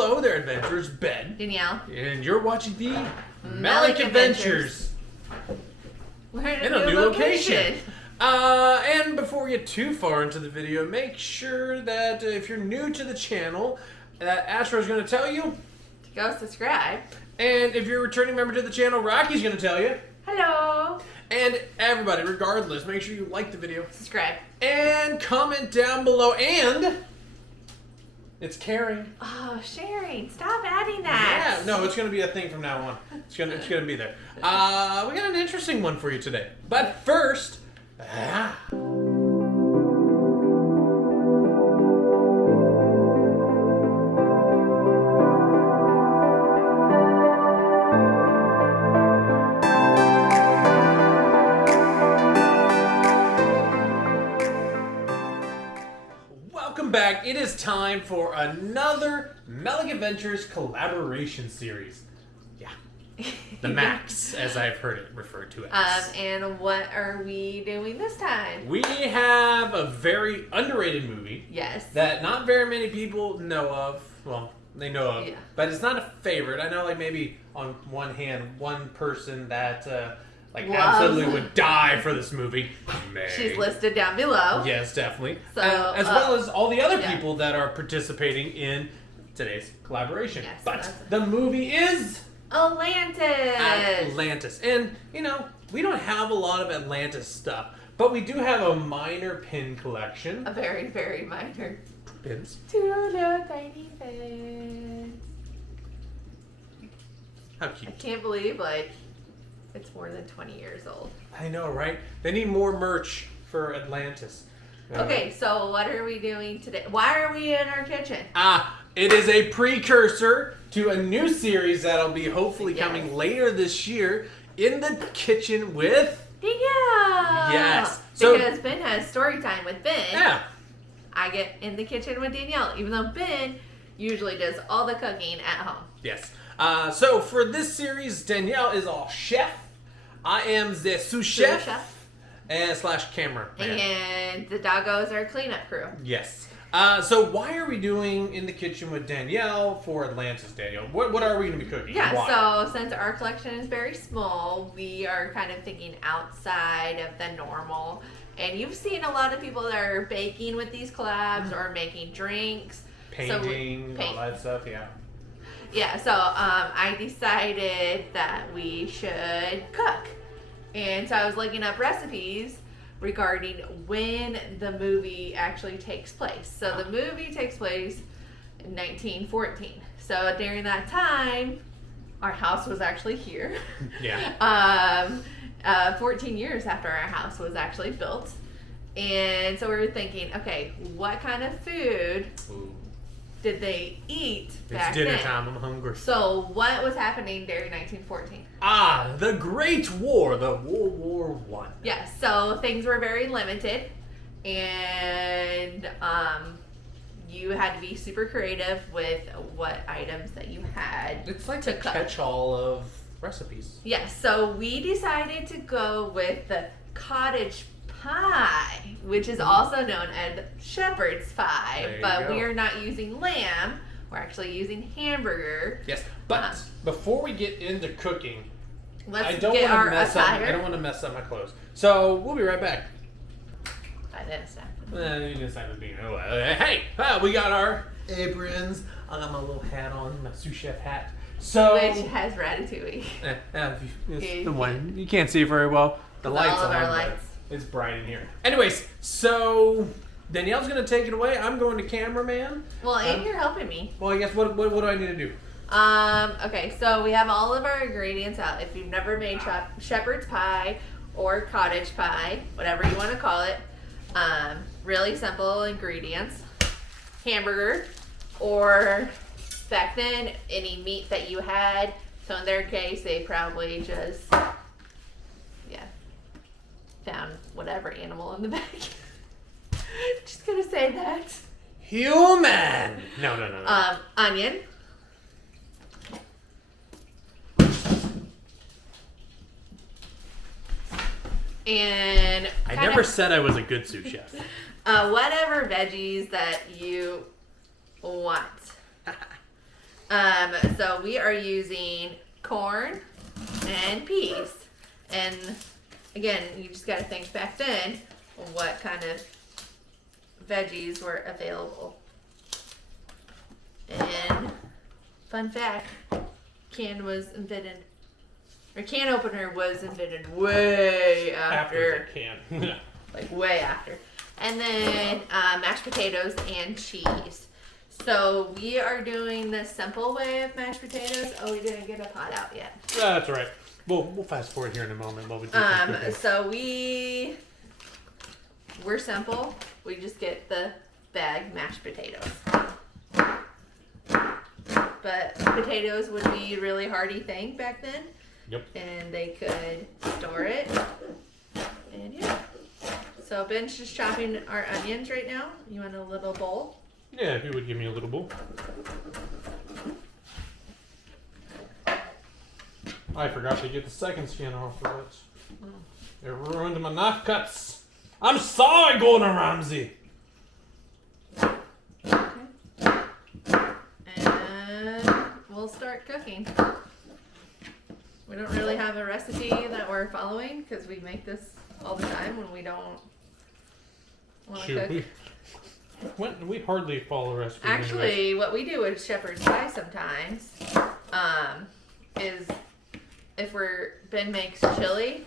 hello there, adventurers. Ben. Danielle. And you're watching the Melick Adventures. We're in a new location. And before we get too far into the video, make sure that if you're new to the channel, that Astro's going to tell you To go subscribe. And if you're a returning member to the channel, Rocky's going to tell you. Hello. And everybody, regardless, make sure you like the video. Subscribe. And comment down below. And it's caring. Oh, sharing. Stop adding that. Yeah, no, it's going to be a thing from now on. It's going to be there. We got an interesting one for you today. But first, welcome back. It is time for another Melick Adventures collaboration series. Yeah. The Max, as I've heard it referred to as. And what are we doing this time? We have a very underrated movie. Yes. That not very many people know of. Well, they know of. Yeah. But it's not a favorite. I know, like, maybe on one hand, one person that, absolutely would die for this movie. She's listed down below. Yes, definitely. So, as well as all the other people that are participating in today's collaboration. Yes, but the movie is Atlantis. And, you know, we don't have a lot of Atlantis stuff, but we do have a minor pin collection. A very, very minor. Pins. Two little tiny pins. How cute. I can't believe, it's more than 20 years old. I know, right? They need more merch for Atlantis. Okay, so what are we doing today? Why are we in our kitchen? It is a precursor to a new series that'll be hopefully coming later this year, In the Kitchen with Danielle. Yes. Because Ben has story time with Ben. Yeah. I get in the kitchen with Danielle, even though Ben usually does all the cooking at home. Yes. So for this series, Danielle is our chef. I am the sous chef. And / camera man. And the doggos are cleanup crew. Yes. So why are we doing In the Kitchen with Danielle for Atlantis, Danielle? What are we going to be cooking? Yeah, why? so since our collection is very small, we are kind of thinking outside of the normal. And you've seen a lot of people that are baking with these collabs or making drinks. Painting, all that stuff, yeah. Yeah, so I decided that we should cook. And so I was looking up recipes regarding when the movie actually takes place. So the movie takes place in 1914. So during that time, our house was actually here. Yeah. 14 years after our house was actually built. And so we were thinking, okay, what kind of food did they eat back then? It's dinner time. I'm hungry. So what was happening during 1914? The Great War, the World War I. Yes, so things were very limited, and you had to be super creative with what items that you had. It's like to a catch-all of recipes. Yes, so we decided to go with the cottage pie, which is also known as shepherd's pie, but we are not using lamb. We're actually using hamburger. Yes, but before we get into cooking, I don't want to mess up my clothes. So we'll be right back. By this time. Hey, we got our aprons. I got my little hat on, my sous chef hat. So which has ratatouille. It's the one you can't see very well. The lights all of on. Our lights. It's bright in here. Anyways, so Danielle's gonna take it away. I'm going to cameraman. Well, and you're helping me. Well, I guess what do I need to do? Okay, so we have all of our ingredients out. If you've never made shepherd's pie or cottage pie, whatever you want to call it, really simple ingredients. Hamburger, or back then, any meat that you had. So in their case, they probably just, found whatever animal in the bag. Just gonna say that. Human! No. Onion. And I never said I was a good sous chef. Whatever veggies that you want. So we are using corn and peas. And again, you just got to think back then what kind of veggies were available. And fun fact, can opener was invented way after the can. like way after. And then mashed potatoes and cheese. So we are doing the simple way of mashed potatoes. Oh, we didn't get a pot out yet. That's all right. We'll fast forward here in a moment while we do some cooking. So we're simple. We just get the bag mashed potatoes. But potatoes would be a really hardy thing back then. Yep. And they could store it. And yeah. So Ben's just chopping our onions right now. You want a little bowl? Yeah, if you would give me a little bowl. I forgot to get the second skin off of it. It ruined my knife cuts. I'm sorry, Gordon Ramsay. And we'll start cooking. We don't really have a recipe that we're following because we make this all the time when we don't want to cook. We hardly follow recipes. Actually, anyways. what we do with shepherd's pie sometimes is if Ben makes chili,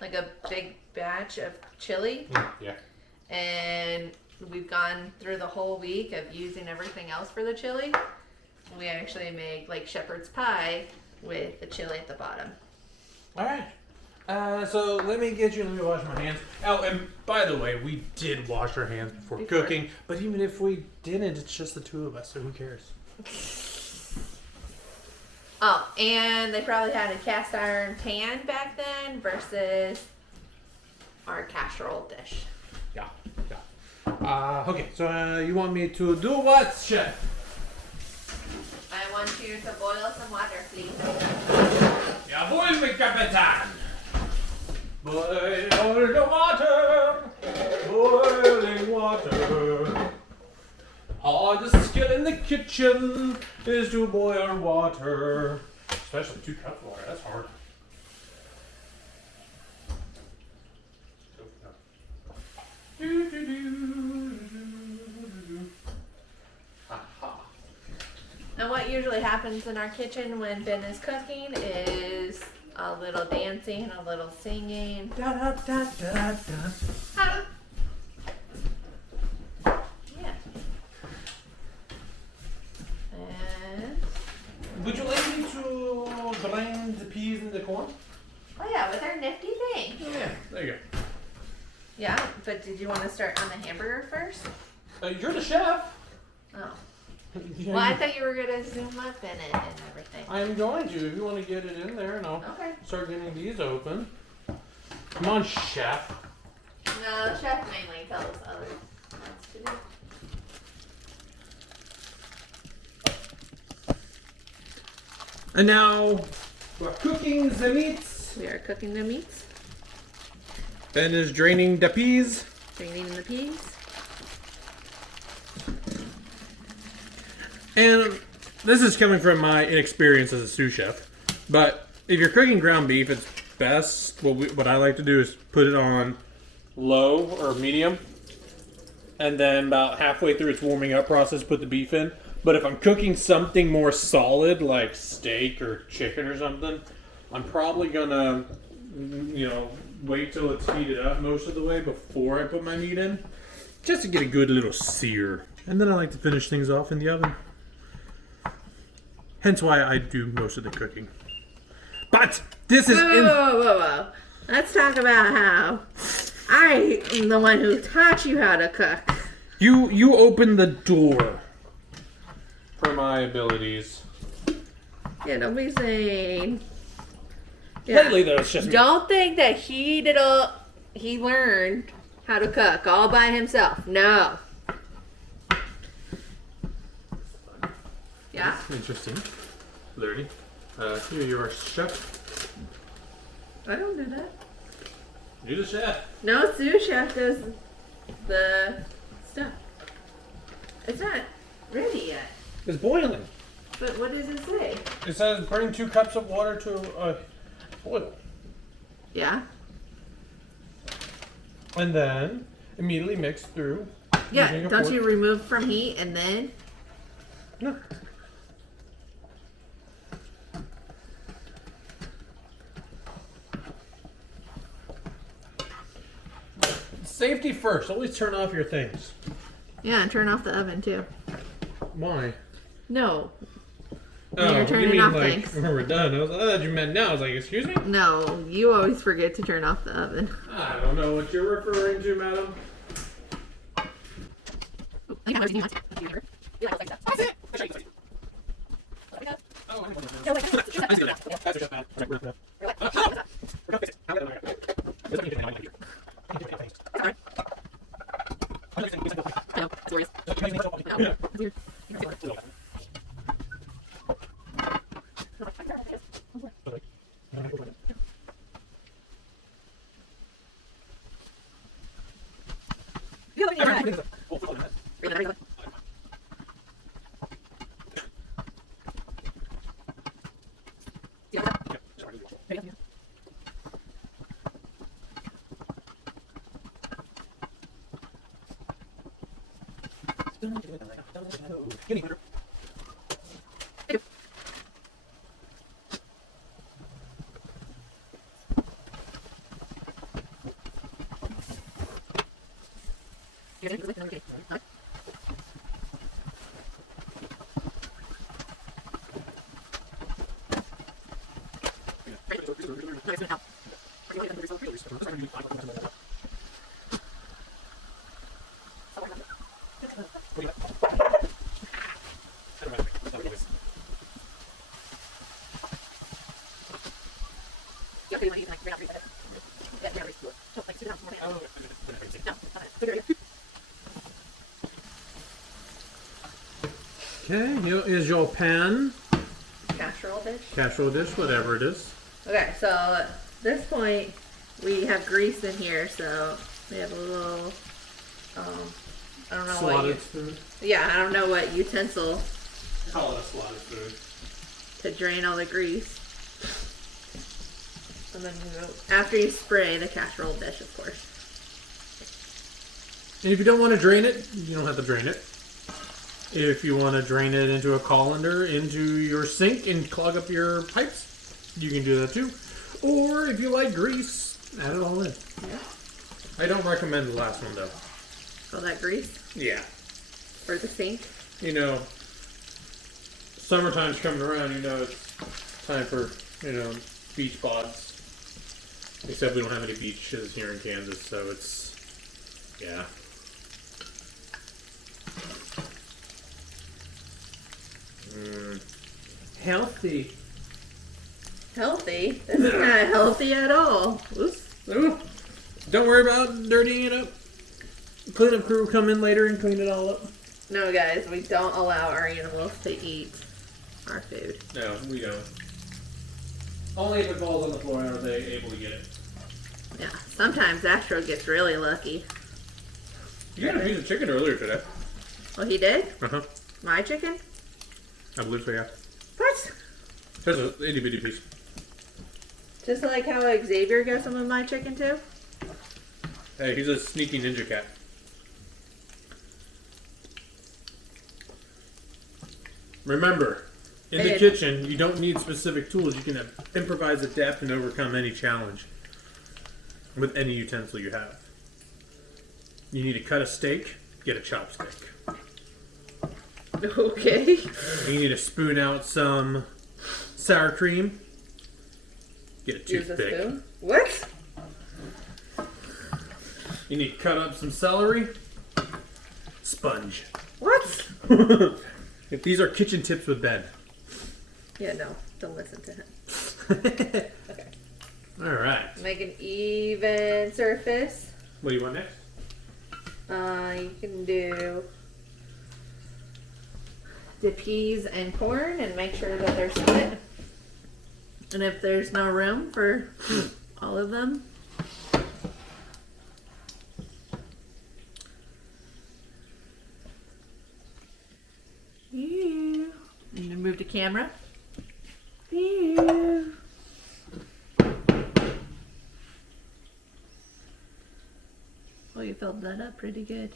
like a big batch of chili. Yeah. And we've gone through the whole week of using everything else for the chili. We actually make like shepherd's pie with the chili at the bottom. All right. So let me wash my hands. Oh, and by the way, we did wash our hands before cooking, but even if we didn't, it's just the two of us, so who cares? Oh, and they probably had a cast iron pan back then versus our casserole dish. Yeah. Okay, so you want me to do what, chef? I want you to boil some water, please. Yeah, boil me, Capitan. Boil the water, boiling water. Hardest skill in the kitchen is to boil water. Especially 2 cups of water, that's hard. And what usually happens in our kitchen when Ben is cooking is a little dancing, a little singing. Da, da, da, da, da. Yeah. And Would you like me to grind the peas and the corn? oh yeah, with our nifty thing. Oh, yeah, there you go. Yeah, but did you want to start on the hamburger first? You're the chef. Oh. Yeah, Well, I thought you were gonna zoom up in it and everything. I am going to. If you want to get it in there, and I'll Okay. start getting these open. Come on, chef. No, the chef mainly tells others what to do. And now we're cooking the meats. We are cooking the meats, Ben is draining the peas. draining the peas. And this is coming from my inexperience as a sous chef. But if you're cooking ground beef, it's best. What I like to do is put it on low or medium. And then about halfway through its warming up process, put the beef in. But if I'm cooking something more solid, like steak or chicken or something, I'm probably gonna, wait till it's heated up most of the way before I put my meat in. Just to get a good little sear. And then I like to finish things off in the oven. Hence why I do most of the cooking. But this is... Whoa. Let's talk about how I am the one who taught you how to cook. You opened the door for my abilities. Yeah, don't be saying... Yeah. Lately, though, it's just me. Don't think that he learned how to cook all by himself. No. Yeah? Interesting. Learning. Here you are, chef. I don't do that. You're the chef. No, sous chef does the stuff. It's not ready yet. It's boiling. But what does it say? It says bring 2 cups of water to a boil. Yeah. And then immediately mix through. Yeah, don't you remove from heat and then? No. Safety first. Always turn off your things. Yeah, and turn off the oven too. Why? No. Oh, You're turning you mean off like things. when we're done? I thought you meant now. I was like, excuse me? No, you always forget to turn off the oven. I don't know what you're referring to, madam. Okay, here is your pan, casserole dish, whatever it is. Okay, so at this point, we have grease in here, so we have a little, I don't know Slotted spoon. Yeah, I don't know what utensil Call it a slotted spoon. to drain all the grease. And then after you spray the casserole dish, of course. And if you don't want to drain it, you don't have to drain it. If you want to drain it into a colander, into your sink and clog up your pipes, you can do that too. Or if you like grease, add it all in. Yeah. I don't recommend the last one though. All that grease Yeah. for the sink. You know, summertime's coming around, you know, it's time for, you know, beach bods. Except we don't have any beaches here in Kansas, so it's, yeah. Healthy. Healthy? This is not healthy at all. Oops. Ooh. Don't worry about dirtying it up. Cleanup crew will come in later and clean it all up. No, guys, we don't allow our animals to eat our food. No, we don't. Only if it falls on the floor are they able to get it. Yeah, sometimes Astro gets really lucky. You got a piece of chicken earlier today. Oh, he did? Uh-huh. My chicken? I believe so, yeah. What? Just an itty bitty piece. Just like how Xavier got some of my chicken too? Hey, he's a sneaky ninja cat. Remember, in the kitchen, you don't need specific tools. You can improvise, adapt, and overcome any challenge with any utensil you have. You need to cut a steak, get a chopstick. Okay. You need to spoon out some sour cream, get a Use a toothpick. spoon? What? You need to cut up some celery, sponge. What? If these are kitchen tips with Ben. Yeah, no. Don't listen to him. Okay. Okay. All right. Make an even surface. What do you want next? You can do the peas and corn and make sure that they're split. And if there's no room for all of them, and then move the camera. Ew. Oh, you filled that up pretty good.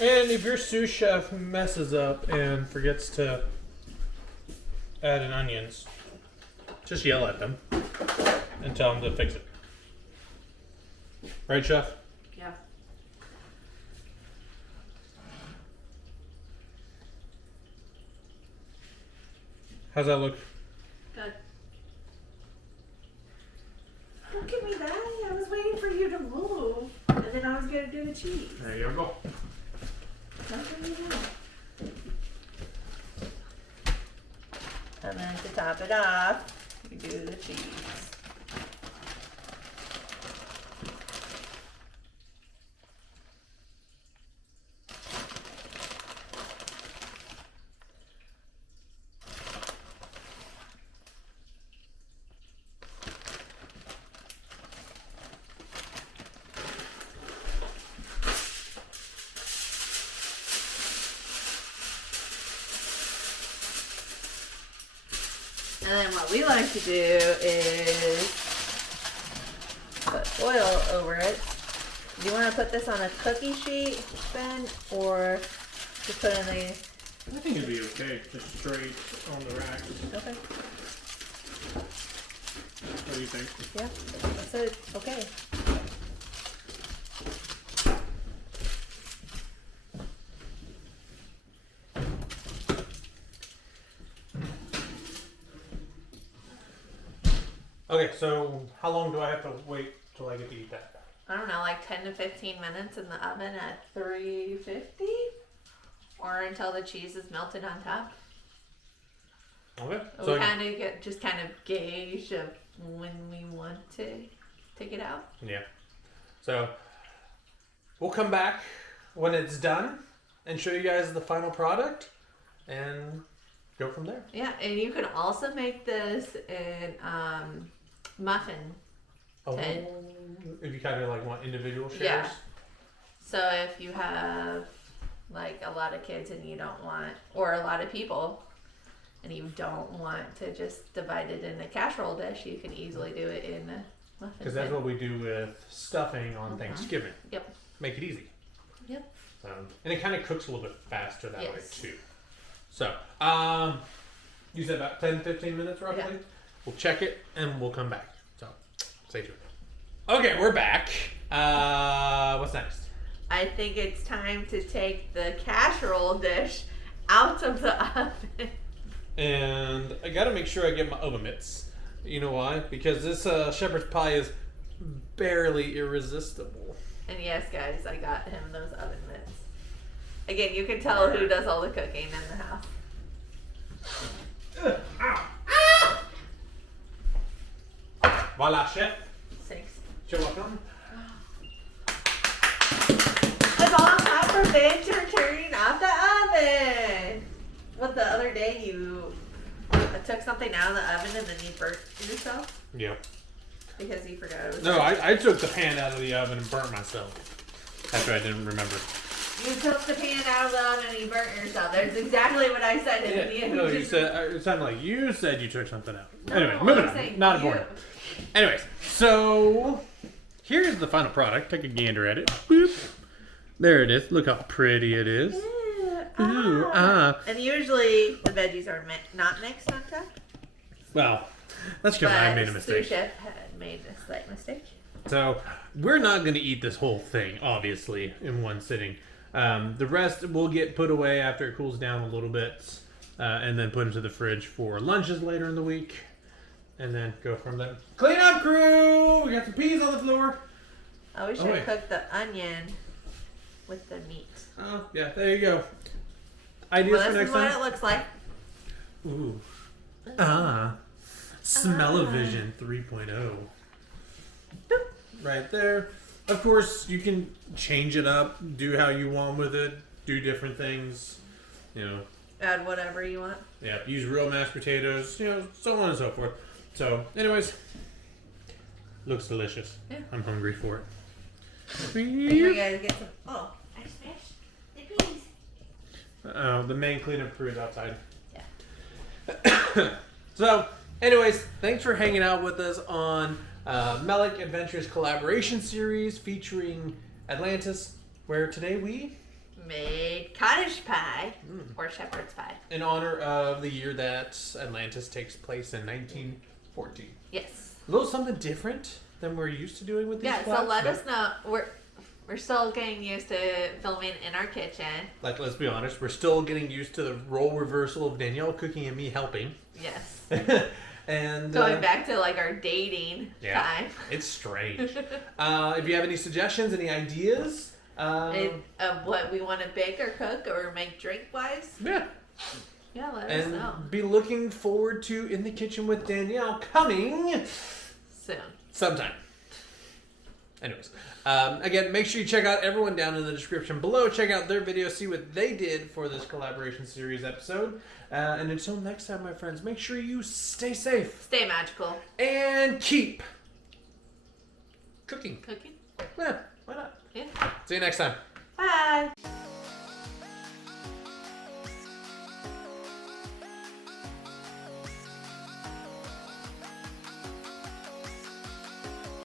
And if your sous chef messes up and forgets to add in onions, just yell at them and tell them to fix it. Right, chef? Yeah. How's that look? Good. Don't give me that. I was waiting for you to move. And then I was going to do the cheese. There you go. Don't give me that. And then to top it off, you do the cheese. And then what we like to do is put oil over it. Do you want to put this on a cookie sheet, Ben, or just put in the... I think it'd be okay, just straight on the rack. Okay. What do you think? Yeah, that's it. Okay. Okay, so how long do I have to wait till I get to eat that? I don't know, like 10 to 15 minutes in the oven at 350? Or until the cheese is melted on top. Okay. We kind of just kind of gauge of when we want to take it out. Yeah. So we'll come back when it's done and show you guys the final product and go from there. Yeah, and you can also make this in muffin. Oh, tin. if you kind of like want individual shares. Yeah. So if you have like a lot of kids and you don't want, or a lot of people, and you don't want to just divide it in a casserole dish, you can easily do it in a muffin. Because that's tin. what we do with stuffing on Thanksgiving. Yep. Make it easy. Yep. And it kind of cooks a little bit faster that way Yes. too. So, you said about 10-15 minutes roughly? Yeah. We'll check it and we'll come back. So, stay tuned. Okay, we're back. What's next? I think it's time to take the casserole dish out of the oven. And I gotta make sure I get my oven mitts. You know why? Because this shepherd's pie is barely irresistible. And yes, guys, I got him those oven mitts. Again, you can tell who does all the cooking in the house. Voila, chef. Thanks. You're welcome. It's all time for Ben to turning off the oven. What, the other day you took something out of the oven and then you burnt yourself? Yeah. Because you forgot it was... No, I took the pan out of the oven and burnt myself. After I didn't remember. You took the pan out of the oven and you burnt yourself. That's exactly what I said. Yeah, no, you said, it sounded like you said you took something out. No, Anyway, moving I'm on. saying Not you. important. Anyways, so here's the final product. Take a gander at it. Boop. There it is. Look how pretty it is. Ooh, And usually the veggies are not mixed on top. Well, that's because I made a mistake. Sous chef had made a slight mistake. So we're not going to eat this whole thing, obviously, in one sitting. The rest will get put away after it cools down a little bit, and then put into the fridge for lunches later in the week, and then go from there. Clean up, crew! We got some peas on the floor. Oh, we should have cooked the onion with the meat. Oh, yeah, there you go. Ideas for next time? This is what it looks like. Ooh. Smell-o-vision 3.0. Right there. Of course, you can change it up, do how you want with it, do different things, you know. Add whatever you want. Yeah, use real mashed potatoes, you know, so on and so forth. So, anyways, looks delicious. Yeah. I'm hungry for it. You guys get some. Oh, I smashed the peas. The main cleanup crew is outside. Yeah. So, anyways, thanks for hanging out with us on Melick Adventures collaboration series featuring Atlantis, where today we made cottage pie or shepherd's pie. in honor of the year that Atlantis takes place in 1914. Yes. A little something different than we're used to doing with these Yeah, so vlogs, let but, us know. We're still getting used to filming in our kitchen. like, let's be honest, we're still getting used to the role reversal of Danielle cooking and me helping. Yes. And Going back to like our dating time. It's strange. If you have any suggestions, any ideas, Of what we want to bake or cook or make drink wise. yeah. Yeah, let us And know. be looking forward to In the Kitchen with Danielle coming Soon. sometime. Anyways, again, make sure you check out everyone down in the description below. Check out their video, see what they did for this collaboration series episode. And until next time, my friends, make sure you stay safe. Stay magical. And keep cooking. Cooking? Yeah, why not? Yeah. See you next time.